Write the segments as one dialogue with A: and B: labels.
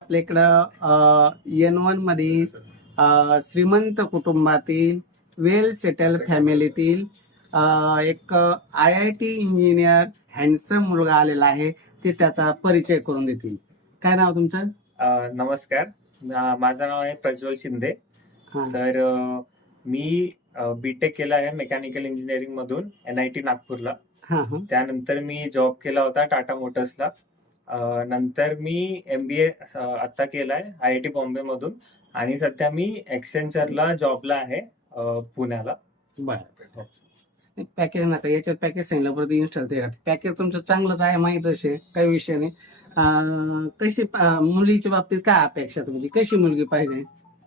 A: आपल्याकडं N1 मध्ये श्रीमंत कुटुंबातील वेल सेटल फॅमिलीतील एक IIT इंजिनियर हँडसम मुलगा आलेला आहे. ते त्याचा परिचय करून देतील. काय नाव तुमचं?
B: नमस्कार, माझं नाव आहे प्रज्वल शिंदे.
A: हा
B: तर मी बीटेक केला आहे मेकॅनिकल इंजिनिअरिंग मधून NIT नागपूरला.
A: हा हा
B: त्यानंतर मी जॉब केला होता टाटा मोटर्सला. नंतर मी MBA आता केलाय IIT बॉम्बे मधून आणि सध्या मी एक्सेंचरला जॉबला आहे पुण्याला.
A: बरं. पॅकेज नका, याच्यावर पॅकेज सांगितलं परत इन्स्टॉल ते पॅकेज तुमचं चांगलंच आहे, माहीत असे काही विषय नाही. कशी मुलीच्या बाबतीत काय अपेक्षा तुमची, कशी मुलगी पाहिजे?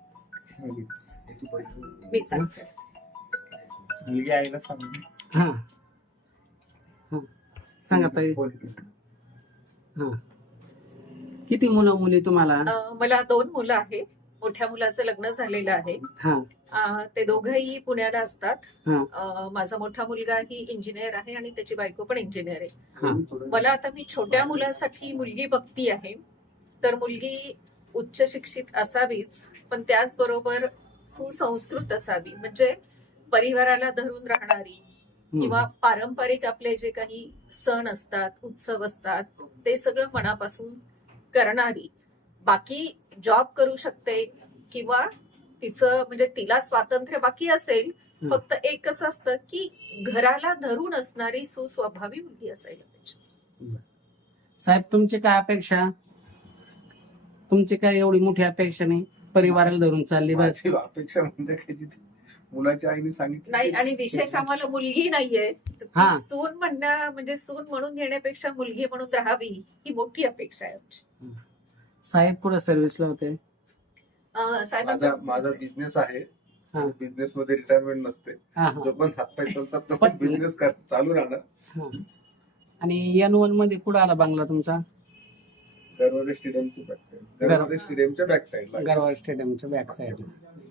C: मी सांगते.
B: मुलगी आईला सांग.
A: हा हा सांगा ताई. हा किती मुलं मुली तुम्हाला?
C: मला 2 मुलं आहे. मोठ्या मुलाचं लग्न झालेलं आहे.
A: हा
C: ते दोघंही पुण्याला असतात.
A: हा
C: माझा मोठा मुलगा ही इंजिनियर आहे आणि त्याची बायको पण इंजिनियर आहे.
A: हा
C: मला आता मी छोट्या मुलासाठी मुलगी बघती आहे. तर मुलगी उच्च शिक्षित असावीच, पण त्याचबरोबर सुसंस्कृत असावी. म्हणजे परिवाराला धरून राहणारी किंवा पारंपरिक आपले जे काही सण असतात, उत्सव असतात, ते सगळं मनापासून करणारी. बाकी जॉब करू शकते किंवा तिचं म्हणजे तिला स्वातंत्र्य बाकी असेल. फक्त एक कसं असतं की घराला धरून असणारी सुस्वभावी मुलगी असायला पाहिजे.
A: साहेब तुमची काय अपेक्षा? तुमची काय एवढी मोठी अपेक्षा नाही, परिवाराला धरून चालली बस?
D: माझी अपेक्षा म्हणजे काही जी मुलाच्या आईने सांगितलं
C: नाही, आणि विशेष आम्हाला मुलगी नाहीये.
A: हा.
C: सून म्हणजे सून म्हणून घेण्यापेक्षा मुलगी म्हणून राहावी ही मोठी अपेक्षा आहे आमची.
A: साहेब कुठं सर्व्हिसला होते?
D: माझा बिझनेस आहे.
A: हा.
D: बिझनेस मध्ये रिटायरमेंट नसते.
A: हा हा
D: जो पण हातपाय चालतात तो
A: पण-
D: पण बिझनेस चालू राहणार.
A: हा. आणि N1 मध्ये कुठं आला बंगला तुमचा?
D: गरवारे स्टेडियमच्या बॅक साईड. गरवारे स्टेडियमच्या बॅक साईडला.
A: गरवार स्टेडियमच्या बॅक साईडला.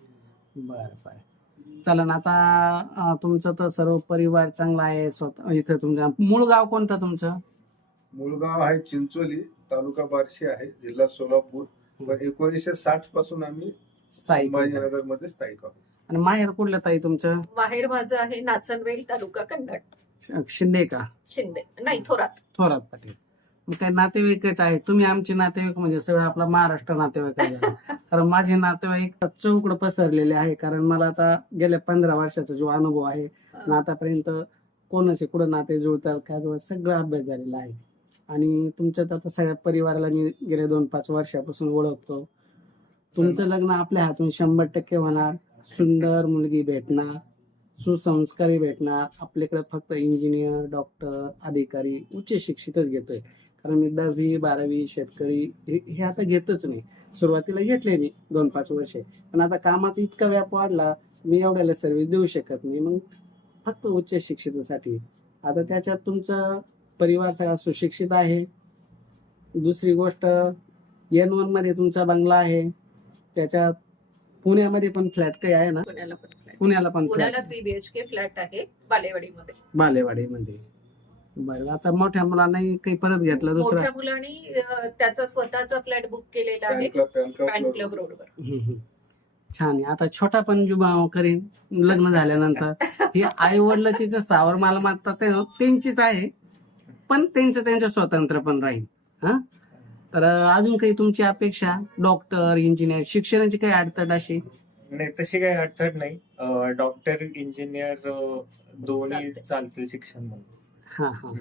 A: बरं बरं. चला ना, आता तुमचं तर सर्व परिवार चांगला आहे. स्वतः इथं तुमचा मूळ गाव कोणतं तुमचं?
D: मुलगाव आहे चिंचोली, तालुका बार्शी आहे, जिल्हा सोलापूर. पण 1960 पासून आम्ही
A: स्थायिक.
D: संभाजीनगर मध्ये स्थायिक आहोत.
A: आणि माहेर कुठलं ताई तुमचं?
C: माहेर माझं आहे नाचनवेल, तालुका कन्नड.
A: शिंदे का?
C: शिंदे नाही, थोरात.
A: थोरात पाटील. मग काय नातेवाईकच आहे तुम्ही? आमचे नातेवाईक म्हणजे सगळं आपला महाराष्ट्र नातेवाईक आहे. कारण माझे नातेवाईक चौकडं पसरलेले आहे. कारण मला आता गेल्या 15 वर्षाचा जो अनुभव आहे आणि आतापर्यंत कोणाचे कुठं नाते जुळतात काय जुळतात सगळा अभ्यास झालेला आहे. आणि तुमच्यात आता सगळ्या परिवाराला मी गेल्या 2-5 वर्षापासून ओळखतो. तुमचं लग्न आपल्या हातून 100% होणार. सुंदर मुलगी भेटणार, सुसंस्कारी भेटणार. आपल्याकडे फक्त इंजिनियर, डॉक्टर, अधिकारी, उच्च शिक्षितच घेतोय. कारण मी 10वी 12वी शेतकरी हे आता घेतच नाही. सुरुवातीला घेतले मी 2-5 वर्षे, पण आता कामाचा इतका व्याप वाढला मी एवढ्याला सर्व्हिस देऊ शकत नाही. मग फक्त उच्च शिक्षितासाठी. आता त्याच्यात तुमचा परिवार सगळा सुशिक्षित आहे. दुसरी गोष्ट N1 मध्ये तुमचा बंगला आहे. त्याच्यात पुण्यामध्ये पण फ्लॅट काही आहे ना?
C: पुण्याला पण फ्लॅट.
A: पुण्याला पण फ्लॅट,
C: 3 BHK फ्लॅट आहे बालेवाडीमध्ये.
A: बालेवाडीमध्ये. बरं, आता मोठ्या मुलांनाही काही परत घेतलं दुसरा?
C: मोठ्या मुलांनी त्याचा स्वतःचा फ्लॅट बुक केलेला आहे
D: पॅन
C: पॅन क्लब रोडवर.
A: छान आहे. आता छोटा पण जुबा करीन लग्न झाल्यानंतर. ही आई वडिलाची जे सावर मला मागतात त्यांचीच आहे, पण त्यांचं स्वतंत्र पण राहील. हा, तर अजून काही तुमची अपेक्षा? डॉक्टर, इंजिनियर, शिक्षणाची काही अडचण अशी?
B: नाही, तशी काही अडचण नाही. डॉक्टर, इंजिनियर दोन्ही चालतील शिक्षण म्हणून.
A: हा हा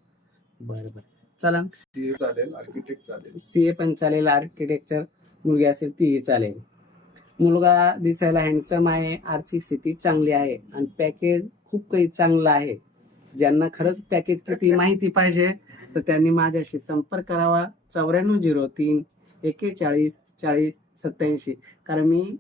A: बरं बरं. चला,
D: CA चालेल, आर्किटेक्ट चालेल.
A: CA पण चालेल, आर्किटेक्चर मुलगी असेल तीही चालेल. मुलगा दिसायला हँडसम आहे, आर्थिक स्थिती चांगली आहे आणि पॅकेज खूप काही चांगलं आहे. ज्यांना खरंच पॅकेज किती माहिती पाहिजे तर त्यांनी माझ्याशी संपर्क करावा. 9403 41 40 87. कारण मी